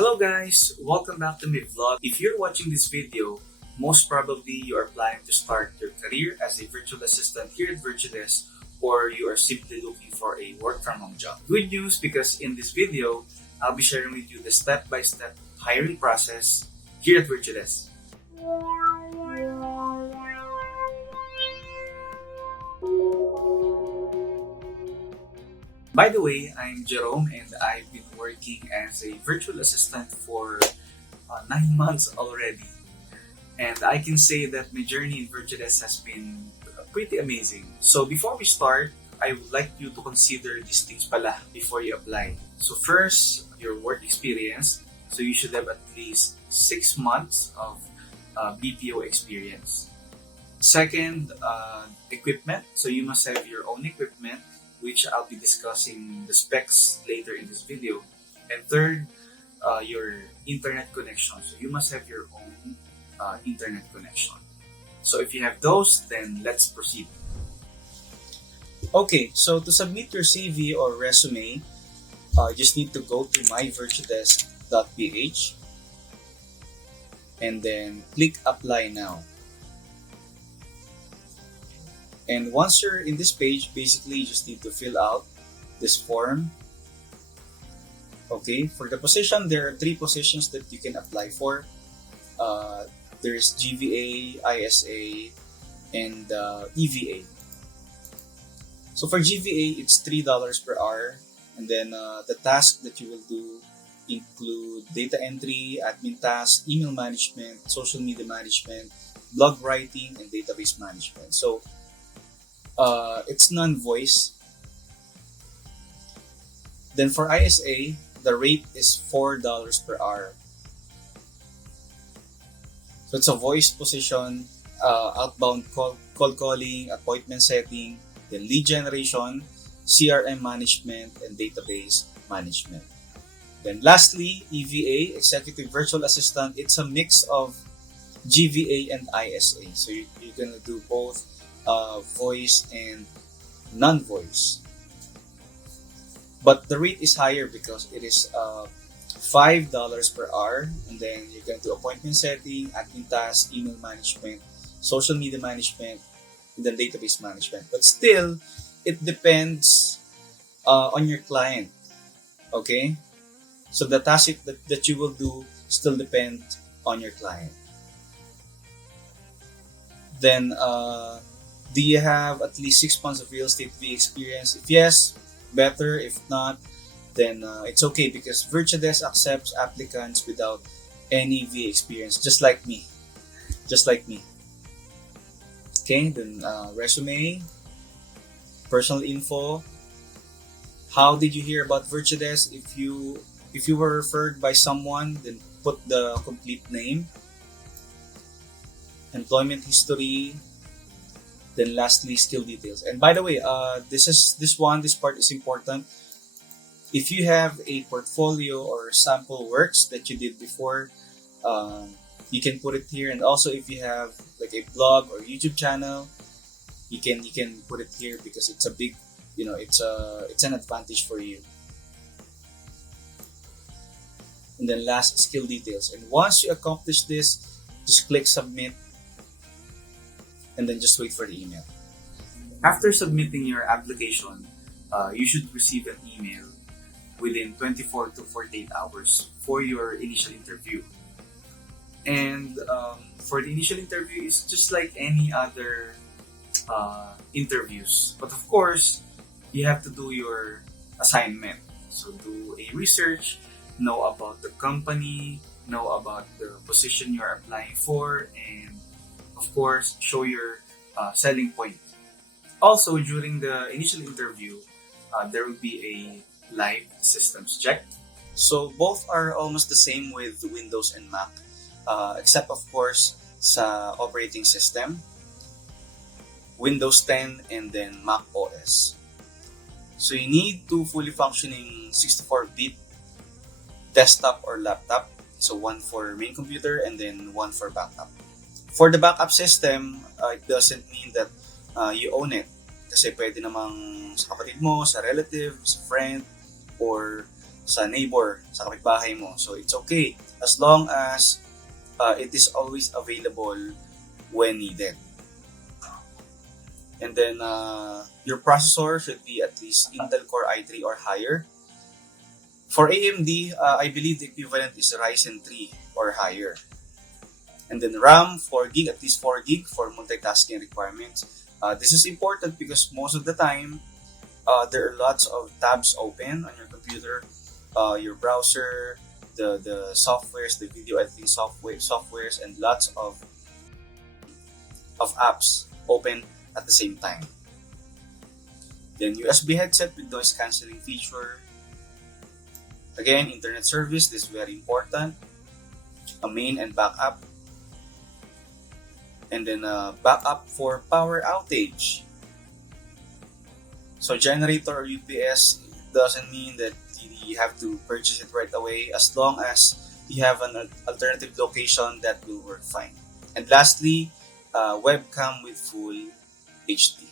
Hello guys! Welcome back to my vlog. If you're watching this video, most probably you are planning to start your career as a virtual assistant here at Virtudes, or you are simply looking for a work from home job. Good news, because in this video, I'll be sharing with you the step-by-step hiring process here at Virtudes. By the way, I'm Jerome and I've been working as a virtual assistant for 9 months already. And I can say that my journey in Virtudes has been pretty amazing. So before we start, I would like you to consider these things pala before you apply. So first, your work experience. So you should have at least 6 months of BPO experience. Second, equipment. So you must have your own equipment, which I'll be discussing the specs later in this video. And third, your internet connection. So you must have your own internet connection. So if you have those, then let's proceed. Okay, so to submit your CV or resume, you just need to go to myvirtudesk.ph and then click apply now. And once you're in this page, basically you just need to fill out this form. Okay, for the position, there are 3 positions that you can apply for. There's GVA, ISA, and EVA. So for GVA, it's $3 per hour. And then the task that you will do include data entry, admin tasks, email management, social media management, blog writing, and database management. So it's non-voice. Then for ISA, the rate is $4 per hour. So it's a voice position, outbound call calling, appointment setting, then lead generation, CRM management, and database management. Then lastly, EVA, Executive Virtual Assistant. It's a mix of GVA and ISA. So you're going to do both voice and non-voice. But the rate is higher because it is $5 per hour, and then you're going to do appointment setting, admin tasks, email management, social media management, and then database management. But still, it depends on your client. Okay? So the task that you will do still depend on your client. Then, do you have at least 6 months of real estate V experience? If yes, better. If not, then it's okay, because Virtudes accepts applicants without any V experience, just like me. Okay, then resume, personal info. How did you hear about Virtudes? If you were referred by someone, then put the complete name, employment history. Then lastly, skill details. And by the way, this part is important. If you have a portfolio or sample works that you did before, you can put it here. And also, if you have like a blog or YouTube channel, you can put it here, because it's a big, it's an advantage for you. And then last, skill details. And once you accomplish this, just click submit, and then just wait for the email. After submitting your application, you should receive an email within 24 to 48 hours for your initial interview. And for the initial interview, it's just like any other interviews. But of course, you have to do your assignment. So do a research, know about the company, know about the position you're applying for, and of course, show your selling point. Also, during the initial interview, there will be a live systems check. So both are almost the same with Windows and Mac, except of course sa operating system, Windows 10 and then Mac OS. So you need 2 fully functioning 64-bit desktop or laptop. So one for main computer and then one for backup. For the backup system, it doesn't mean that you own it. Kasi pwede namang sa kapatid mo, sa relative, sa friend, or sa neighbor, sa kapitbahay mo. So it's okay as long as it is always available when needed. And then your processor should be at least Intel Core i3 or higher. For AMD, I believe the equivalent is Ryzen 3 or higher. And then RAM, 4 gig, at least 4 gig for multitasking requirements. This is important because most of the time, there are lots of tabs open on your computer, your browser, the softwares, the video editing softwares, and lots of apps open at the same time. Then USB headset with noise cancelling feature. Again, internet service, this is very important. A main and backup. And then backup for power outage. So generator or UPS doesn't mean that you have to purchase it right away, as long as you have an alternative location that will work fine. And lastly, webcam with full HD.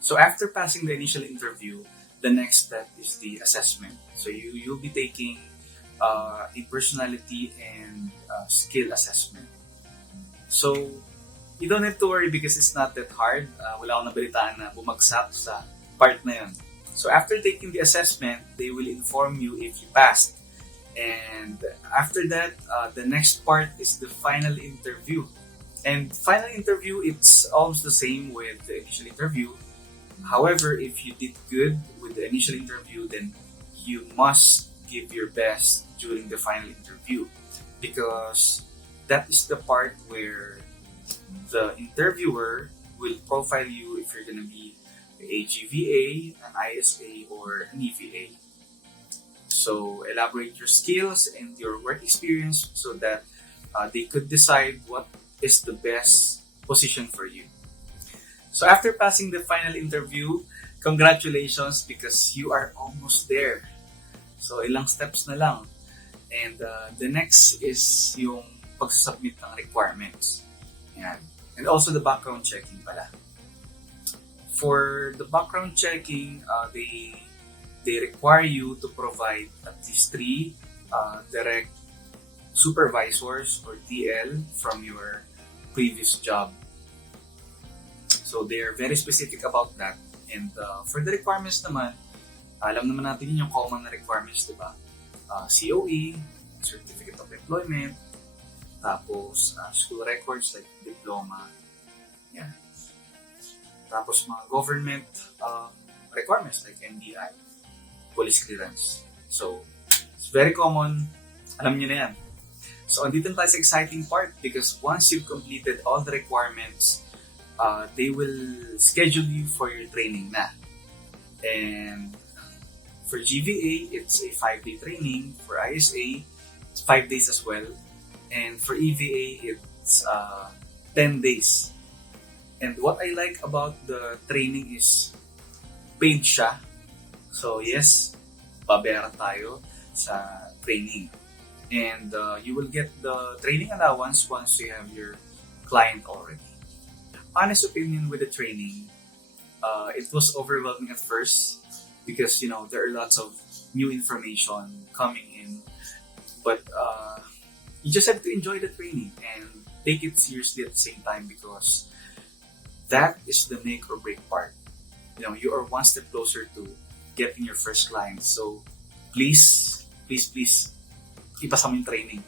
So after passing the initial interview, the next step is the assessment. So you'll be taking a personality and skill assessment. So you don't have to worry because it's not that hard. Wala akong nabalitaan na bumagsak sa part na yun. So after taking the assessment, they will inform you if you passed. And after that, the next part is the final interview. And final interview, it's almost the same with the initial interview. However, if you did good with the initial interview, then you must give your best during the final interview, because that is the part where the interviewer will profile you if you're going to be a GVA, an ISA, or an EVA. So elaborate your skills and your work experience so that they could decide what is the best position for you. So after passing the final interview, congratulations, because you are almost there. So ilang steps na lang. And the next is yung pagsubmit ng requirements. Yan. And also the background checking pala. For the background checking, they require you to provide at least 3 direct supervisors or TL from your previous job. So they're very specific about that. And for the requirements naman, alam naman natin yun yung common na requirements, di ba? COE, Certificate of Employment, tapos school records like diploma, yan. Tapos mga government requirements like NBI, police clearance. So, it's very common. Alam niyo na yan. So, andito tayo sa exciting part, because once you've completed all the requirements, they will schedule you for your training na. And for GVA, it's a 5-day training. For ISA, it's 5 days as well. And for EVA, it's 10 days. And what I like about the training is paid siya. So yes, babayaran tayo sa training. And you will get the training allowance once you have your client already. Honest opinion with the training, it was overwhelming at first because, you know, there are lots of new information coming in. But you just have to enjoy the training and take it seriously at the same time, because that is the make or break part. You know, you are one step closer to getting your first client. So please, ipasa mo yung training.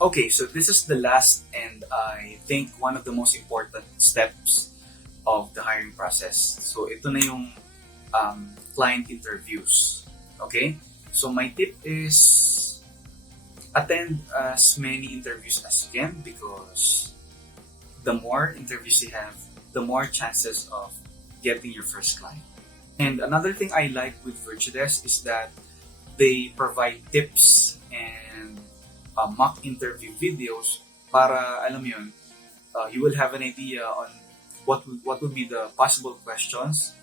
Okay, so this is the last and I think one of the most important steps of the hiring process. So ito na yung client interviews. Okay? So my tip is attend as many interviews as you can, because the more interviews you have, the more chances of getting your first client. And another thing I like with Virtudesk is that they provide tips and mock interview videos para, alam mo yun, you will have an idea on what would be the possible questions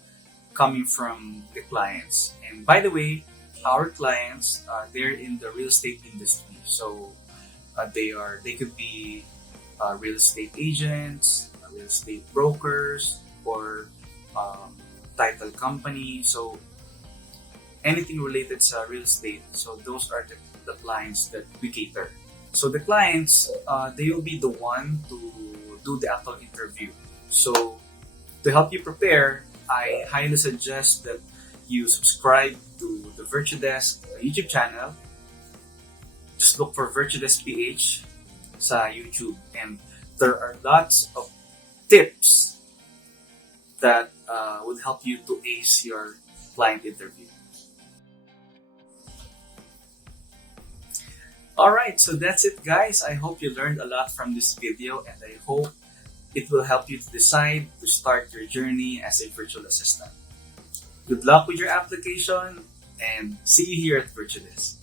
coming from the clients. And by the way, our clients, they're in the real estate industry. So they could be real estate agents, real estate brokers, or title company. So anything related to real estate. So those are the clients that we cater. So the clients, they will be the one to do the actual interview. So to help you prepare, I highly suggest that you subscribe to the Virtue Desk YouTube channel. Just look for Virtue Desk PH sa YouTube, and there are lots of tips that would help you to ace your client interview. Alright, so that's it guys. I hope you learned a lot from this video, and I hope it will help you to decide to start your journey as a virtual assistant. Good luck with your application, and see you here at Virtue Desk.